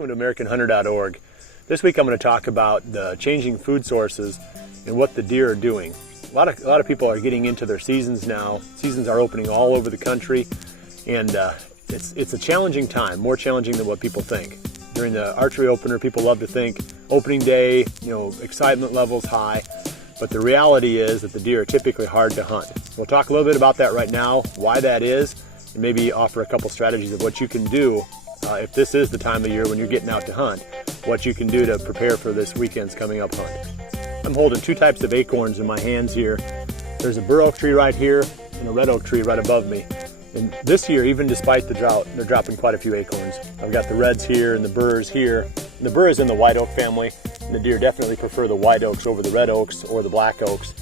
Welcome to AmericanHunter.org. This week I'm going to talk about the changing food sources and what the deer are doing. A lot of people are getting into their seasons now. Seasons are opening all over the country, and it's a challenging time, more challenging than what people think. During the archery opener, people love to think opening day, excitement levels high, but the reality is that the deer are typically hard to hunt. We'll talk a little bit about that right now, why that is, and maybe offer a couple strategies of what you can do if this is the time of year when you're getting out to hunt, what you can do to prepare for this weekend's coming up hunt. I'm holding two types of acorns in my hands here. There's a bur oak tree right here and a red oak tree right above me. And this year, even despite the drought, they're dropping quite a few acorns. I've got the reds here and the burrs here. And the burr is in the white oak family, and the deer definitely prefer the white oaks over the red oaks or the black oaks.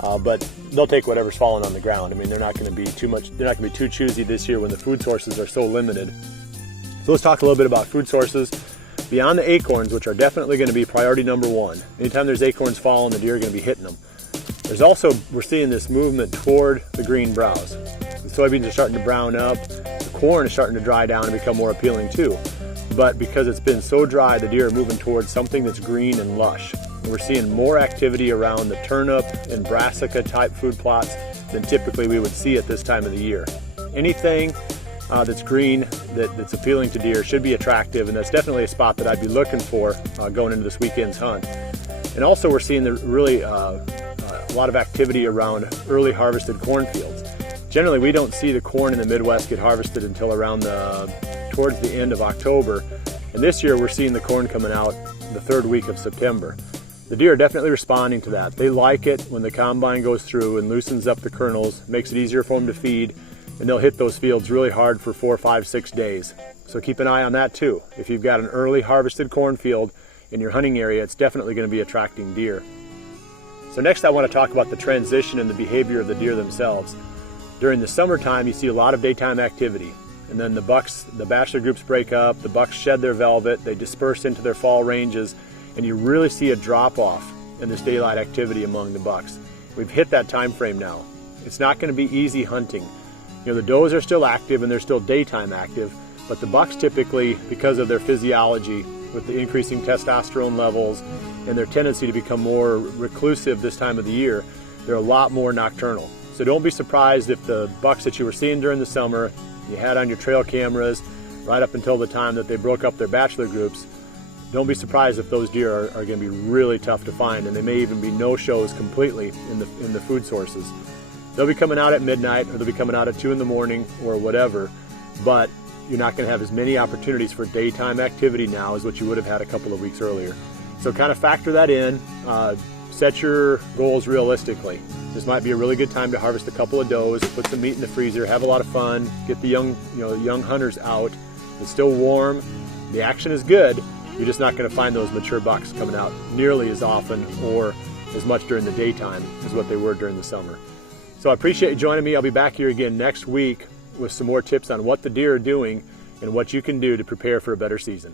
But they'll take whatever's falling on the ground. I mean, they're not going to be too choosy this year when the food sources are so limited. So let's talk a little bit about food sources. Beyond the acorns, which are definitely going to be priority number one. Anytime there's acorns falling, the deer are going to be hitting them. We're seeing this movement toward the green browse. The soybeans are starting to brown up. The corn is starting to dry down and become more appealing too. But because it's been so dry, the deer are moving towards something that's green and lush. And we're seeing more activity around the turnip and brassica type food plots than typically we would see at this time of the year. Anything that's green, that's appealing to deer should be attractive, and that's definitely a spot that I'd be looking for going into this weekend's hunt. And also we're seeing a lot of activity around early harvested cornfields. Generally, we don't see the corn in the Midwest get harvested until around towards the end of October. And this year we're seeing the corn coming out the third week of September. The deer are definitely responding to that. They like it when the combine goes through and loosens up the kernels, makes it easier for them to feed, and they'll hit those fields really hard for 4, 5, 6 days. So keep an eye on that too. If you've got an early harvested cornfield in your hunting area, it's definitely going to be attracting deer. So next I want to talk about the transition and the behavior of the deer themselves. During the summertime, you see a lot of daytime activity, and then the bachelor groups break up, the bucks shed their velvet, they disperse into their fall ranges, and you really see a drop off in this daylight activity among the bucks. We've hit that time frame now. It's not going to be easy hunting. The does are still active and they're still daytime active, but the bucks typically, because of their physiology, with the increasing testosterone levels and their tendency to become more reclusive this time of the year, they're a lot more nocturnal. So don't be surprised if the bucks that you were seeing during the summer, you had on your trail cameras right up until the time that they broke up their bachelor groups, don't be surprised if those deer are going to be really tough to find, and they may even be no-shows completely in the food sources. They'll be coming out at midnight, or they'll be coming out at 2 in the morning or whatever, but you're not going to have as many opportunities for daytime activity now as what you would have had a couple of weeks earlier. So kind of factor that in, set your goals realistically. This might be a really good time to harvest a couple of does, put some meat in the freezer, have a lot of fun, get the young hunters out. It's still warm, the action is good, you're just not going to find those mature bucks coming out nearly as often or as much during the daytime as what they were during the summer. So I appreciate you joining me. I'll be back here again next week with some more tips on what the deer are doing and what you can do to prepare for a better season.